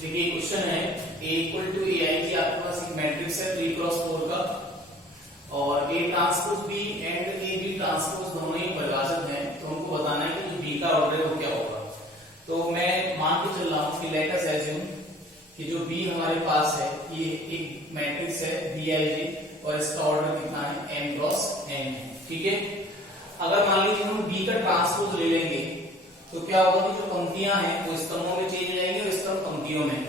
देखिए क्वेश्चन है A equal to ए आई, आपके पास एक मैट्रिक्स है 3x4 का और A transpose B and A B transpose दोनों ही परिभाषित हैं। तो हमको बताना है कि जो B का ऑर्डर है वो क्या होगा। तो मैं मान के चल रहा हूँ कि लेट अस एज्यूम कि जो B हमारे पास है ये एक मैट्रिक्स है Bij और इसका ऑर्डर कितना है m क्रॉस n है। ठीक है, अगर मान लीजिए हम B का ट्रांसपोज ले लेंगे तो क्या होगा कि जो पंक्तियां हैं वो स्तंभों में चेंज हो जाएंगी और स्तंभ पंक्तियों में।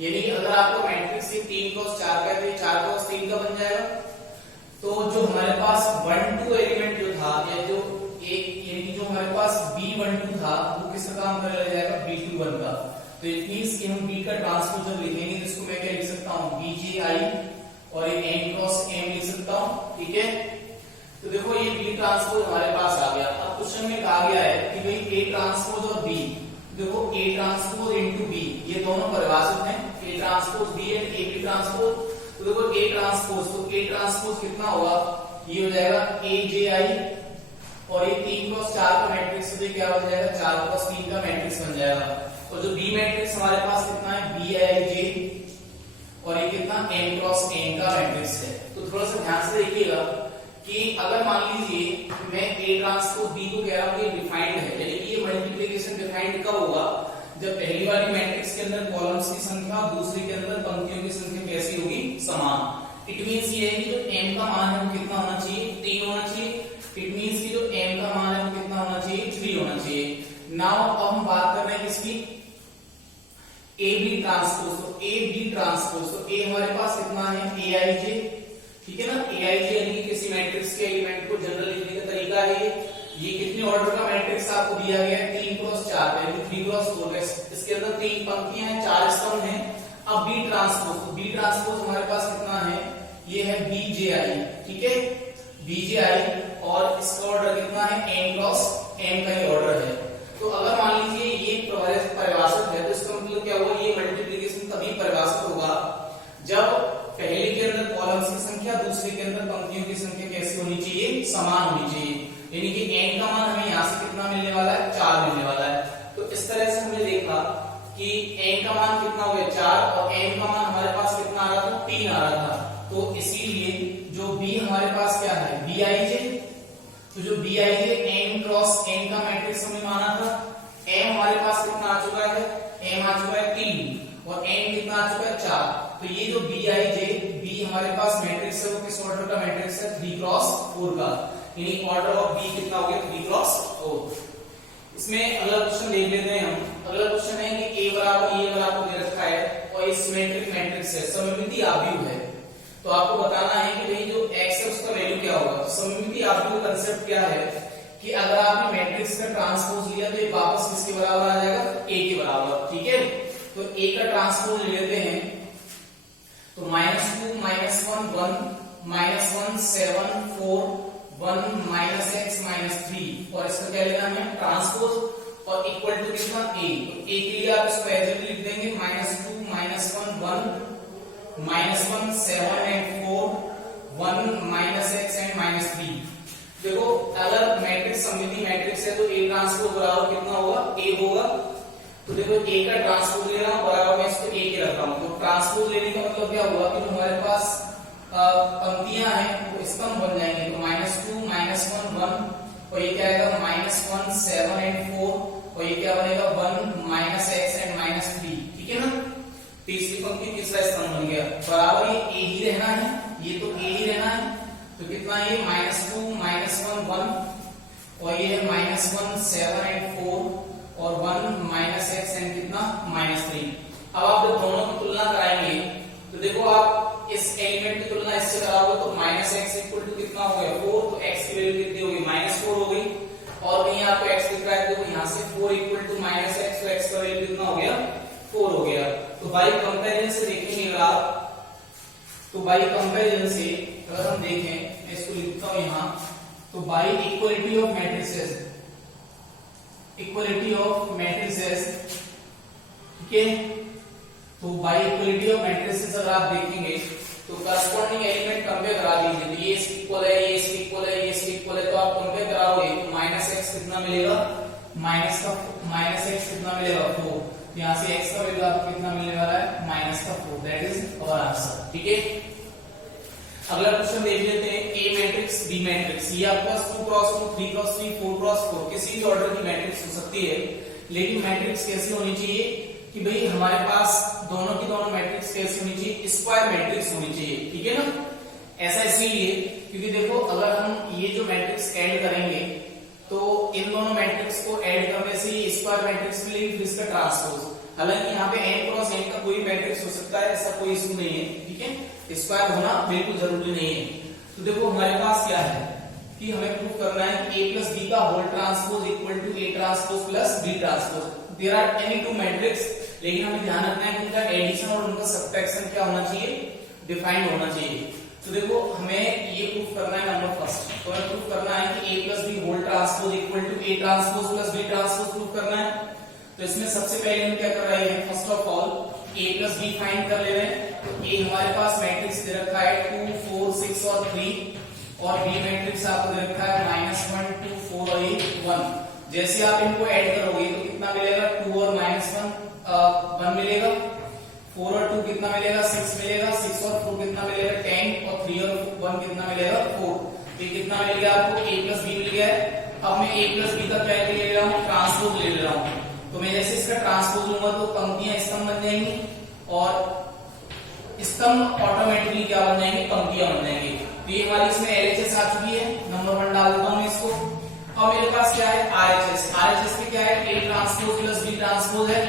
यानी अगर आपको मैट्रिक्स से 3 क्रॉस 4 का है 4 क्रॉस 3 का बन जाएगा। तो जो हमारे पास 1 2 एलिमेंट जो था या जो एक यानी कि जो हमारे पास B12 था वो किसका काम करने लग जाएगा B21 का। तो इट मींस कि हम B का ट्रांसपोज जब लिखेंगे तो इसको मैं क्या लिख सकता हूँ Bji और एक n क्रॉस m लिख सकता हूँ। ठीक है, तो देखो ये B ट्रांसपोज हमारे पास आ गया। अब क्वेश्चन में कहा गया है कि भाई A ट्रांसपोज और B, देखो A ट्रांसपोज इनटू B ये दोनों परिभाषित हैं, A transpose B and A B transpose. तो देखो A ट्रांसपोज, तो A ट्रांसपोज कितना होगा, ये हो जाएगा AJI और ये 3 क्रॉस 4 का मैट्रिक्स से क्या बन जाएगा 4 क्रॉस 3 का मैट्रिक्स बन जाएगा। और जो B मैट्रिक्स हमारे पास कितना है Bij और ये कितना n क्रॉस n का मैट्रिक्स है। तो थोड़ा सा ध्यान से देखिएगा कि अगर मान लीजिए मैं A ट्रांसपोज B को कह रहा हूं कि डिफाइंड है, यानी कि ये मल्टीप्लिकेशन डिफाइंड कब होगा, जब पहली वाली मैट्रिक्स के अंदर कॉलम्स की संख्या और दूसरी के अंदर पंक्तियों की संख्या कैसी होगी, समान। इट मींस ये है कि जो m का मान है वो कितना होना चाहिए, 3 होना चाहिए। इट मींस कि जो m का मान है वो कितना होना चाहिए, 3 होना चाहिए। नाउ अब हम बात कर रहे हैं किसकी, AB ट्रांसपोज। तो AB ट्रांसपोज, तो A हमारे पास कितना है Aij, ठीक है ना। Aij यानी कि किसी मैट्रिक्स के एलिमेंट को जनरल लिखने का तरीका है ये कितने ऑर्डर का मैट्रिक्स आपको दिया गया है 3 क्रॉस 4 यानी 3 क्रॉस 4 इसके अंदर 3 पंक्तियां हैं 4 स्तंभ हैं। अब B ट्रांसपोज, तो B ट्रांसपोज हमारे पास कितना है, ये है Bji, ठीक है Bji और इसका ऑर्डर कितना है n क्रॉस m का ही ऑर्डर है। तो अगर मान लीजिए ये परिभाषित है तो इसका मतलब क्या हुआ, ये मल्टीप्लिकेशन तभी परिभाषित होगा जब पहले के अंदर कॉलम्स की संख्या दूसरे के अंदर पंक्तियों की संख्या कैसी होनी चाहिए, समान होनी चाहिए। यानी कि n का मान हमें यहाँ से कितना मिलने वाला है, 4 मिलने वाला है। तो इस तरह से हमने देखा कि n का मान कितना हो गया 4 और m का मान हमारे पास कितना आ रहा था, 3 आ रहा था। तो इसीलिए जो B हमारे पास क्या है Bij, तो जो Bij n क्रॉस n का मैट्रिक्स हमने माना था। m हमारे पास कितना आ चुका है, m आ चुका है 3 और n कितना आ चुका है 4। तो ये जो Bij B हमारे पास मैट्रिक्स है वो किस ऑर्डर का मैट्रिक्स है, 3 क्रॉस 4 का। यानी ऑर्डर ऑफ B कितना हो गया, 3 क्रॉस 4। इसमें अगला क्वेश्चन देख लेते हैं हम। अगला क्वेश्चन है कि A बराबर ये वाला आपको दे रखा है और ये सिमेट्रिक मैट्रिक्स है, सममिति आव्यूह है। तो आपको बताना है कि भाई जो x है उसका वैल्यू क्या होगा। तो सममिति आव्यूह का कांसेप्ट क्या है कि अगर आपने मैट्रिक्स का ट्रांसपोज लिया तो ये वापस किसके बराबर आ जाएगा, A के बराबर। ठीक है, तो A का ट्रांसपोज ले लेते हैं तो -2 -1 1 -1 7 4 1 -x -3 और इसका क्या लेना है ट्रांसपोज और इक्वल टू कितना A। तो A के लिए आप इसको एज इट लिख देंगे -2 -1 -1 7 and 4 1 -x and -3। देखो अगर मैट्रिक्स सममिति मैट्रिक्स है तो A ट्रांसपोज बराबर कितना होगा, A होगा। तो देखो A का ट्रांसपोज ले रहा हूं बराबर मैं इसको A के रख रहा हूं। तो ट्रांसपोज लेने का मतलब क्या हुआ कि हमारे पास पंक्तियां हैं वो स्तंभ बन जाएंगे। तो -2 -1 1 और ये क्या आएगा -1 7 and 4 और ये क्या बनेगा 1 -x and -3। ठीक है ना, तीसरी पंक्ति तीसरा स्तंभ बन गया। बराबर ये A ही रहना है, ये तो A ही रहना है। तो कितना ये -2 -1 1 और ये है -1 7 and 4 और 1 -x and कितना -3। अब आप जब दोनों की तुलना कराएंगे तो देखो आप इस एलिमेंट की तुलना इससे कराओगे तो -x इक्वल टू कितना हो गया 4। तो x की वैल्यू कितनी हो गई -4 हो गई और कहीं आपको x दिख रहा है तो यहाँ से 4 इक्वल टू -x तो x का वैल्यू कितना हो गया 4 हो गया। तो बाई कंपैरिजन से देखेंगे अगर आप, तो बाई कंपैरिजन से अगर हम देखें मैं इसको लिखता हूं यहाँ, तो by equality of matrices, equality of matrices, ठीक है। तो बाई इक्वलिटी ऑफ मैट्रिसेस अगर आप देखेंगे तो करस्पॉन्डिंग एलिमेंट कंपेयर करा दीजिए। तो ये इसके इक्वल है, ये इसके इक्वल है, ये इसके इक्वल है। तो आप कंपेयर कराओगे तो -x कितना मिलेगा, -x कितना मिलेगा 4 तो यहाँ से x का वैल्यू आपको कितना मिलने वाला है -4, दैट इज आवर आंसर। ठीक है, अगला क्वेश्चन देख लेते हैं। A मैट्रिक्स B मैट्रिक्स, ये आपके पास 2x2 3x3 4x4 किसी भी ऑर्डर की मैट्रिक्स हो सकती है, लेकिन मैट्रिक्स कैसी होनी चाहिए कि भाई हमारे पास दोनों की दोनों मैट्रिक्स कैसी होनी चाहिए, स्क्वायर मैट्रिक्स होनी चाहिए। ठीक है ना, ऐसा इसलिए क्योंकि देखो अगर हम ये जो मैट्रिक्स ऐड करेंगे तो इन दोनों मैट्रिक्स को ऐड करने से ये स्क्वायर मैट्रिक्स मिलेगी, फिर इसका ट्रांसपोज। हालांकि यहाँ पे n क्रॉस n का कोई मैट्रिक्स हो सकता है, ऐसा कोई इशू नहीं है। ठीक है, स्क्वायर होना बिल्कुल जरूरी नहीं है। तो देखो हमारे पास क्या है कि हमें प्रूव करना है कि a प्लस b का whole transpose equal to a transpose plus b transpose. There are any two matrix, लेकिन हमें ध्यान रखना है कि उनका एडिशन और उनका सब्ट्रैक्शन क्या होना चाहिए, डिफाइंड होना चाहिए। तो देखो हमें ये प्रूफ करना है नंबर फर्स्ट, तो हमें प्रूफ करना है कि a plus B whole transpose equal to a transpose plus b transpose proof करना है। तो इसमें सबसे पहले हम क्या कर रहे हैं, first of all a plus b find कर ले रहे हैं। तो a हमारे पास मैट्रिक्स दे रखा है 2 4 6 और 3, और b मैट्रिक्स आपको दे रखा है -1 2 4 और 1। जैसे आप इनको ऐड करोगे तो कितना मिलेगा, 2 और -1 मिलेगा, 4 और 2 कितना मिलेगा, 6 मिलेगा, 6 और 4 कितना मिलेगा, 10, और 3 और 1 कितना मिलेगा, 4। तो कितना मिल गया आपको, a प्लस बी मिल गया है। अब मैं a प्लस बी का क्या ले रहा हूँ, ट्रांसपोज ले रहा हूँ। तो मैं जैसे इसका ट्रांसपोज लूंगा तो पंक्तियां स्तंभ बन जाएंगी, और स्तंभ ऑटोमेटिकली क्या बन जाएंगे, पंक्तियां बन जाएंगी। तो ये हमारी इसमें LHS आ चुकी है, नंबर 1 डाल देता हूँ इसको। अब मेरे पास क्या है, RHS। RHS में क्या है, a transpose plus b transpose है।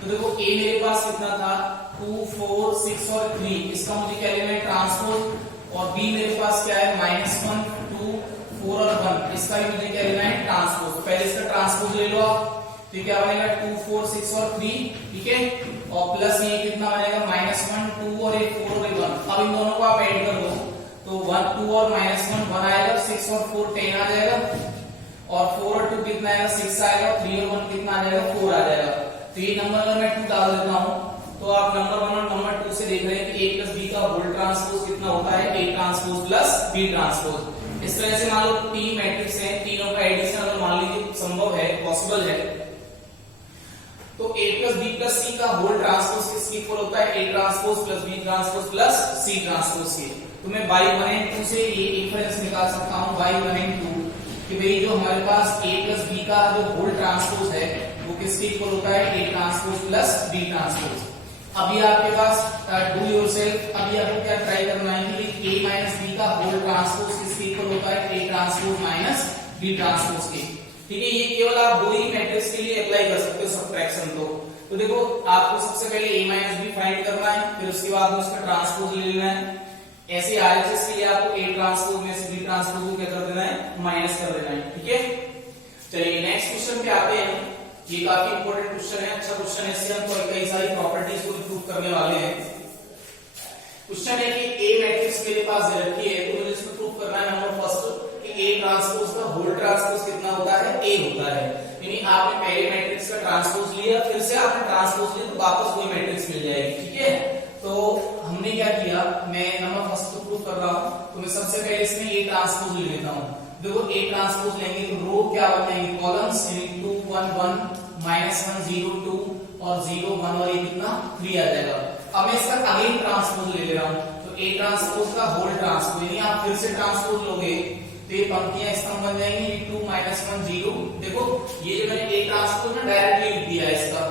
तो देखो a मेरे पास कितना था, 2 4 6 और 3, इसका मुझे क्या लेना है, ट्रांसपोज। और b मेरे पास क्या है, -1 2 4 और 1, इसका भी मुझे क्या लेना है, ट्रांसपोज। तो पहले इसका ट्रांसपोज ले लो आप, तो क्या बनेगा 2 4 6 और 3। ठीक है, और प्लस ये कितना बनेगा, -1 2 और 4 और 1। अब इन दोनों को आप ऐड कर दो तो 1 2 और -1 1 आएगा, 6 और 4 10 आ जाएगा, और 4 और 2 कितना आएगा, 6 आएगा, 3 और 1 कितना आ जाएगा, 4 आ जाएगा। तो ये नंबर अगर मैं 2 डाल देता हूं तो आप नंबर 1 और नंबर 2 से देख रहे हैं कि a प्लस b का होल ट्रांसपोज कितना होता है, a transpose plus b transpose. इस तरह से मान लो 3 मैट्रिक्स हैं, तीनों का एडिशन अगर मान लीजिए संभव है, पॉसिबल है, तो a plus b plus c का होल ट्रांसपोज किसके इक्वल होता है, a transpose plus b transpose plus c transpose के। तो मैं by 1 and 2 से ये इंफरेंस निकाल सकता हूं, by 1 and 2, कि भाई जो हमारे पास a प्लस b का जो होल ट्रांसपोज है वो किसके इक्वल होता है, a transpose plus b transpose. अभी आपके पास डू योरसेल्फ, अभी आपको क्या ट्राई करना है कि a माइनस b का होल ट्रांसपोज किसके इक्वल होता है, a transpose minus b transpose के। ठीक है, ये केवल आप दो ही मैट्रिक्स के लिए अप्लाई कर सकते हो सब्ट्रैक्शन को। तो देखो आपको सबसे पहले a माइनस b फाइंड करना है, फिर उसके बाद में उसका ट्रांसपोज ले लेना है। ऐसे RHS के लिए आपको a ट्रांसपोज में से b ट्रांसपोज को क्या कर देना है, माइनस कर देना है। ठीक है, चलिए नेक्स्ट क्वेश्चन पे आते हैं। ये काफी इंपॉर्टेंट क्वेश्चन है, अच्छा क्वेश्चन है, इससे हम कई सारी प्रॉपर्टीज को प्रूव करने वाले हैं। क्वेश्चन है कि a मैट्रिक्स मेरे पास दे रखी है, तो मुझे इसको प्रूव करना है नंबर फर्स्ट कि a ट्रांसपोज का होल ट्रांसपोज कितना होता है, a होता है। यानी आपने पहले मैट्रिक्स का ट्रांसपोज लिया, फिर से आपने ट्रांसपोज लिया तो वापस वही मैट्रिक्स मिल जाएगी। ठीक है, तो हमने क्या किया, मैं नंबर फर्स्ट को प्रूव कर रहा हूं, तो मैं सबसे पहले इसमें a ट्रांसपोज ले लेता हूं। देखो a ट्रांसपोज लेंगे तो रो क्या बन जाएंगे, कॉलम्स, यानी 2 1 1 -1 0 2 और 0 1 और ये कितना 3 आ जाएगा। अब मैं इसका अगेन ट्रांसपोज ले रहा हूं, तो a ट्रांसपोज का होल ट्रांसपोज, यानी आप फिर से ट्रांसपोज लोगे तो ये पंक्तियां स्तंभ बन जाएंगी, 2 -1 0। देखो ये जो मैंने a ट्रांसपोज ना डायरेक्टली लिख दिया है इसका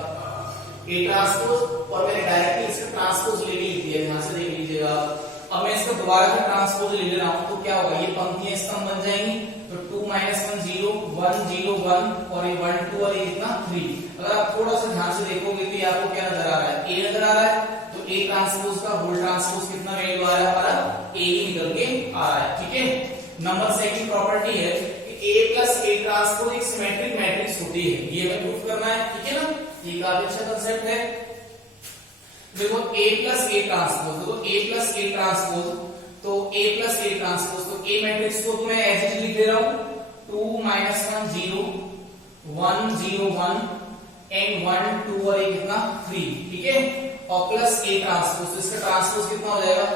a ट्रांसपोज, और मैंने डायरेक्टली इसका ट्रांसपोज ले लिख दिया है, यहां से देख लीजिएगा। अब मैं इसका दोबारा से ट्रांसपोज ले रहा हूं तो क्या होगा, ये पंक्तियां स्तंभ बन जाएंगी, तो 2 -1 0 1 0 1 और ये 1 2 और ये कितना 3। अगर आप थोड़ा सा ध्यान से देखोगे तो ये आपको क्या नजर आ रहा है, a नजर आ रहा है। तो a ट्रांसपोज का होल ट्रांसपोज कितना वैल्यू आ रहा है हमारा, a ही निकल के आ रहा है। ठीक है, नंबर सेकंड प्रॉपर्टी है कि a प्लस a ट्रांसपोज एक सिमेट्रिक मैट्रिक्स होती है, ये हमें प्रूव करना है। ठीक है ना, ये काफी अच्छा कांसेप्ट है। देखो a प्लस a ट्रांसपोज, देखो a प्लस a ट्रांसपोज, तो a प्लस a ट्रांसपोज, तो a मैट्रिक्स को तो मैं एज इट लिख दे रहा हूं, 2 -1 0 1 0 1 एंड 1 2 और ये कितना 3। ठीक है, और प्लस a ट्रांसपोज, तो इसका ट्रांसपोज कितना हो जाएगा,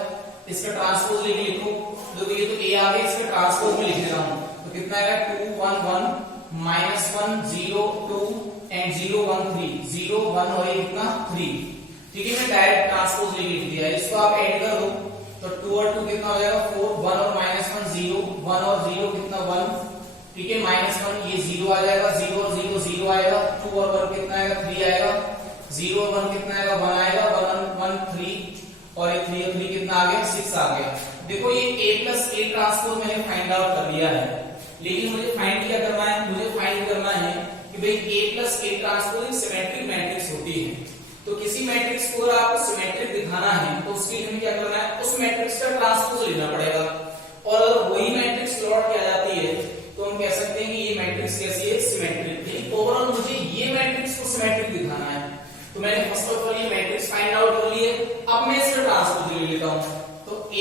इसका ट्रांसपोज लेके लिखो, देखो ये तो a आ गया, इसका ट्रांसपोज में लिख दे रहा हूं, तो कितना आएगा 2 1 1 -1 0 2 एंड 0 1 3 0 1 और ये कितना 3। ठीक है, मैं डायरेक्ट ट्रांसपोज लेके लिख दिया, इसको आप ऐड कर दो तो 2 और 2 कितना हो जाएगा 4, 1 और -1 0, 1 और 0 कितना 1। ठीक है, -1 ये 0 आ जाएगा, 0 और 0 0 आएगा, 2 और 1 कितना आएगा 3 आएगा, 0 और 1 कितना आएगा 1 आएगा, 1 1 3 और ये 3 और 3 कितना आ गया 6 आ गया। देखो ये A+ ट्रांसपोज मैंने फाइंड आउट कर दिया है, लेकिन मुझे फाइंड क्या करना है, मुझे फाइंड करना है कि भाई A+ ट्रांसपोज एक सिमेट्रिक मैट्रिक्स होती है। तो किसी मैट्रिक्स को अगर आपको सिमेट्रिक दिखाना है तो उसके लिए हमें क्या करना है, उस मैट्रिक्स का ट्रांसपोज लेना पड़ेगा। और अगर वही मैट्रिक्स लौट के आ जाती है तो हम कह सकते हैं कि ये मैट्रिक्स कैसी है, सिमेट्रिक है। ओवरऑल मुझे ये मैट्रिक्स को सिमेट्रिक दिखाना है, तो मैंने फर्स्ट ऑफ ऑल ये मैट्रिक्स फाइंड आउट कर लिए। अब मैं इसका ट्रांसपोज ले लेता हूं, तो A+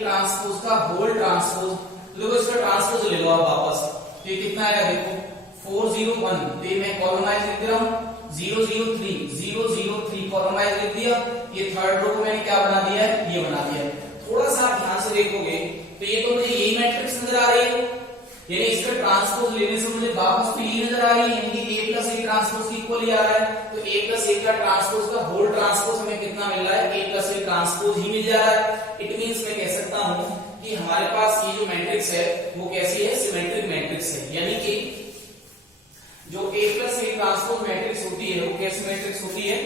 ट्रांसपोज का होल ट्रांसपोज, लो इसका ट्रांसपोज ले लो आप वापस। तो ये कितना आएगा देखो 4 0 1, तो मैं कॉलम वाइज लिख दे रहा हूं 0 0 3 0 0 3 कॉलम वाइज लिख दिया। ये थर्ड रो को मैंने क्या बना दिया है, ये बना दिया है। थोड़ा सा ध्यान से देखोगे तो ये तो मुझे यही मैट्रिक्स नजर आ रही है, यानी इसका ट्रांसपोज लेने से मुझे वापस तो ये नजर आ रही है, यानी कि A+ ट्रांसपोज की इक्वल आ रहा है। तो A+ का ट्रांसपोज का होल ट्रांसपोज हमें कितना मिल रहा है, A+ ट्रांसपोज ही मिल जा रहा है। इट मींस मैं कह सकता हूं कि हमारे पास ये जो मैट्रिक्स है वो कैसी है, सिमेट्रिक मैट्रिक्स है। यानी कि जो A+ ट्रांसपोज मैट्रिक्स होती है वो कैसी मैट्रिक्स होती है,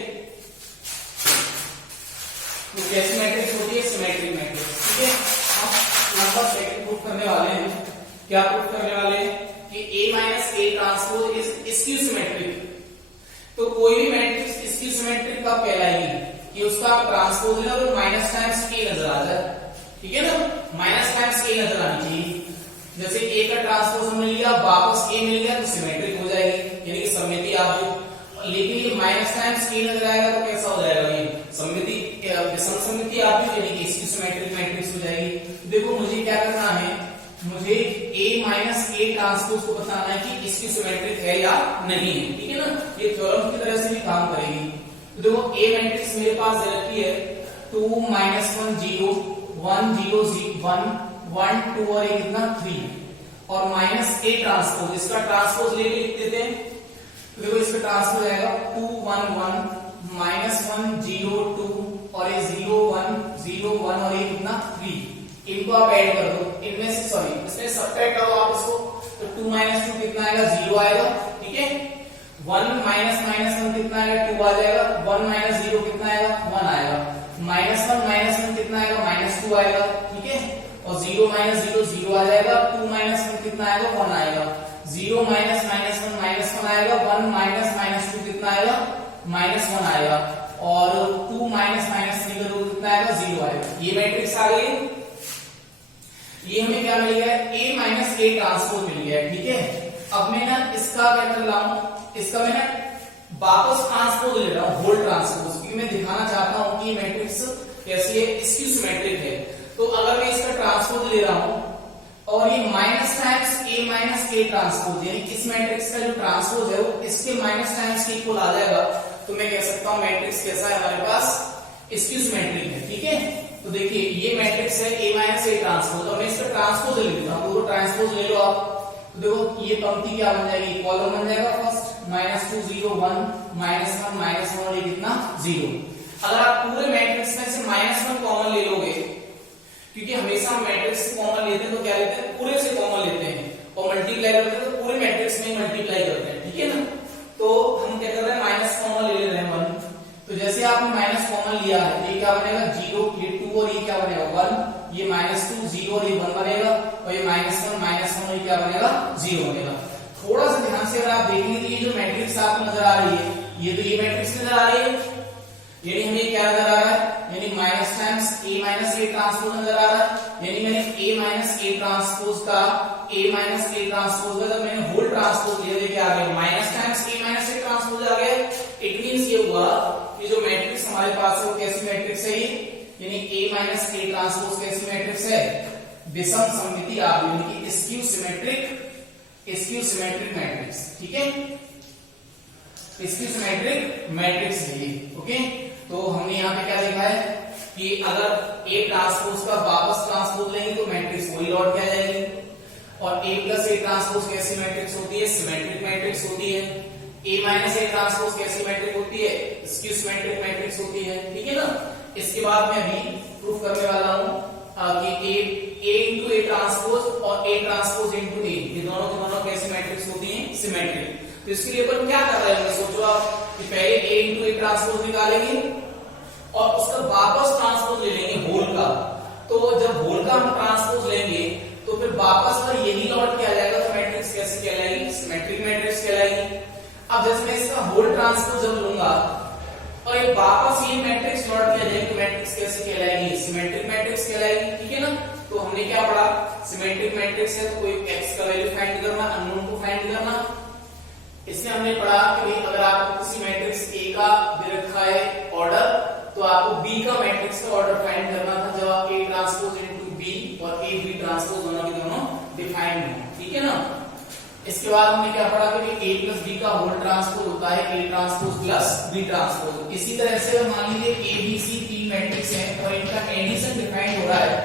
वो कैसी मैट्रिक्स होती है, सिमेट्रिक मैट्रिक्स। ठीक है, हम नंबर सेकंड प्रूफ करने वाले हैं। क्या प्रूफ करने वाले हैं कि A- transpose is skew symmetric. तो कोई भी मैट्रिक्स स्क्यू सिमेट्रिक कब कहलाएगी कि उसका ट्रांसपोज है और माइनस टाइम्स A नजर आ जाए। ठीक है ना, माइनस टाइम्स A नजर आनी चाहिए। जैसे A का ट्रांसपोज हमने लिया, वापस A मिल गया तो सिमेट्रिक हो जाएगी, यानी कि सममिति आप। लेकिन ये माइनस टाइम्स A नजर आएगा तो कैसा हो जाएगा, ये सममिति विषम सममिति आप, यानी कि स्क्यू सिमेट्रिक मैट्रिक्स हो जाएगी। देखो मुझे क्या करना है, मुझे A- ट्रांसपोज को बताना है कि इसकी सिमेट्रिक है या नहीं है। ठीक है ना, ये थ्योरम की तरह से भी काम करेगी। तो देखो A मैट्रिक्स मेरे पास दे रखी है 2 -1 0 1 0 1 1 2 और ये कितना 3 और -A ट्रांसपोज, इसका ट्रांसपोज लेके लिख देते हैं। तो देखो इसका ट्रांसपोज आएगा 2 1 1 -1 0 2 और ये 0 1 0 1 और ये कितना 3। इनको आप ऐड कर दो, इनमें से सॉरी इसमें सब्ट्रैक्ट करो आप इसको, तो 2 - 2 कितना आएगा 0 आएगा। ठीक है, 1 - 1 कितना आएगा 2 आ जाएगा, 1 - 0 कितना आएगा 1 आएगा, -1 - 1 कितना आएगा -2 आएगा। ठीक है, और 0 - 0 0 आ जाएगा, 2 - 1 कितना आएगा 1 आएगा, 0 - -1 -1 आएगा, 1 - -2 कितना आएगा -1 आएगा, और 2 - -3 करोगे कितना आएगा 0 आएगा। ये मैट्रिक्स आ गई। ये हमें क्या मिल गया, A- ट्रांसपोज मिल गया। ठीक है, अब मैं ना इसका क्या कर रहा हूं, इसका मैं ना वापस ट्रांसपोज ले रहा हूं, होल ट्रांसपोज, क्योंकि मैं दिखाना चाहता हूं कि ये मैट्रिक्स कैसी है, स्क्यू सिमेट्रिक है। तो अगर मैं इसका ट्रांसपोज ले रहा हूं और ये माइनस टाइम्स A- ट्रांसपोज, यानी इस मैट्रिक्स का जो ट्रांसपोज है वो इसके माइनस टाइम्स के इक्वल आ जाएगा, तो मैं कह सकता हूं मैट्रिक्स कैसा है, हमारे पास स्क्यू सिमेट्रिक है। ठीक है, तो देखिए ये मैट्रिक्स है A- ट्रांसपोज, और मैं इसका ट्रांसपोज ले लेता हूं, तो ट्रांसपोज ले लो आप। तो देखो ये पंक्ति क्या बन जाएगी, कॉलम बन जाएगा फर्स्ट -2 0 1 -1 -1 और ये कितना 0। अगर आप पूरे मैट्रिक्स में से -1 कॉमन ले लोगे, क्योंकि हमेशा हम मैट्रिक्स से कॉमन लेते हैं तो क्या लेते हैं, पूरे से कॉमन लेते हैं और मल्टीप्लाई करते हैं तो पूरे मैट्रिक्स में मल्टीप्लाई करते हैं। ठीक है ना, तो हम क्या कर रहे हैं, माइनस कॉमन ले रहे हैं 1। तो जैसे आपने माइनस कॉमन लिया है, ये क्या बनेगा 0, ये 2 और ये क्या बनेगा 1, ये -2 0 और ये 1 बनेगा, और ये -1 और ये क्या बनेगा 0 बनेगा। थोड़ा सा ध्यान से अगर आप देखेंगे तो ये जो मैट्रिक्स आपको नजर आ रही है, ये तो ये मैट्रिक्स नजर आ रही है, यानी हमें क्या नजर आ रहा है, यानी माइनस टाइम्स A- ट्रांसपोज नजर आ रहा है। यानी मैंने A- ट्रांसपोज का जब मैंने होल ट्रांसपोज लिया, देखिए आ गया माइनस टाइम्स A- ट्रांसपोज आ गया। इट मींस ये हुआ कि जो मैट्रिक्स हमारे पास है वो कैसी मैट्रिक्स है, ये यानी A- ट्रांसपोज कैसी मैट्रिक्स है, विषम सममिति आप, यानी कि स्क्यू सिमेट्रिक मैट्रिक्स। ठीक है, स्क्यू सिमेट्रिक मैट्रिक्स है ये। ओके, तो हमने यहाँ पे क्या देखा है कि अगर A ट्रांसपोज का वापस ट्रांसपोज लेंगे तो मैट्रिक्स वही लौट के आ जाएगी, और ए प्लस ए ट्रांसपोज कैसी मैट्रिक्स होती है? सिमेट्रिक मैट्रिक्स होती है। ए माइनस ए ट्रांसपोज कैसी मैट्रिक होती है? स्क्यू सिमेट्रिक मैट्रिक्स होती है। ठीक है ना। इसके बाद मैं अभी प्रूफ करने वाला हूं कि ए इंटू ए ट्रांसपोज और ए ट्रांसपोज इंटू ए, ये दोनों के दोनों कैसी मैट्रिक्स होती हैं? सिमेट्रिक। तो इसके लिए अपन क्या कर रहे हैं? सोचो आप कि पहले ए इंटू ए ट्रांसपोज निकालेंगे और उसका वापस ट्रांसपोज ले लेंगे होल का। तो जब होल का हम ट्रांसपोज लेंगे तो फिर वापस पर यही लौट के आ जाएगा, तो मैट्रिक्स कैसी कहलाएगी? सिमेट्रिक मैट्रिक्स कहलाएगी। अब जैसे मैं इसका होल ट्रांसपोज जब लूंगा और ये वापस ये मैट्रिक्स लौट के आ जाएगी, तो मैट्रिक्स कैसी कहलाएगी? सिमेट्रिक मैट्रिक्स कहलाएगी। ठीक है ना। तो हमने क्या पढ़ा? सिमेट्रिक मैट्रिक्स है तो कोई एक्स का वैल्यू फाइंड करना, अननोन को फाइंड करना। इसमें हमने पढ़ा कि भाई अगर आपको किसी मैट्रिक्स ए का दे रखा है ऑर्डर, तो आपको बी का मैट्रिक्स का ऑर्डर फाइंड करना था जब आप ए ट्रांसपोज इनटू बी और ए बी ट्रांसपोज दोनों के दोनों डिफाइंड हो। ठीक है ना। इसके बाद हमने क्या पढ़ा कि ए प्लस बी का होल ट्रांसपोज होता है A transpose plus B transpose. इसी तरह से मान लीजिए ए बी सी तीन मैट्रिक्स हैं और इनका एडिशन डिफाइंड हो रहा है,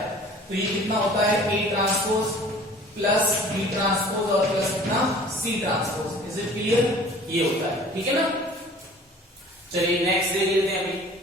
तो ये कितना होता है? A transpose plus B transpose और प्लस कितना? C transpose. Is it clear? ये होता है। ठीक है ना। चलिए नेक्स्ट देख लेते हैं अभी।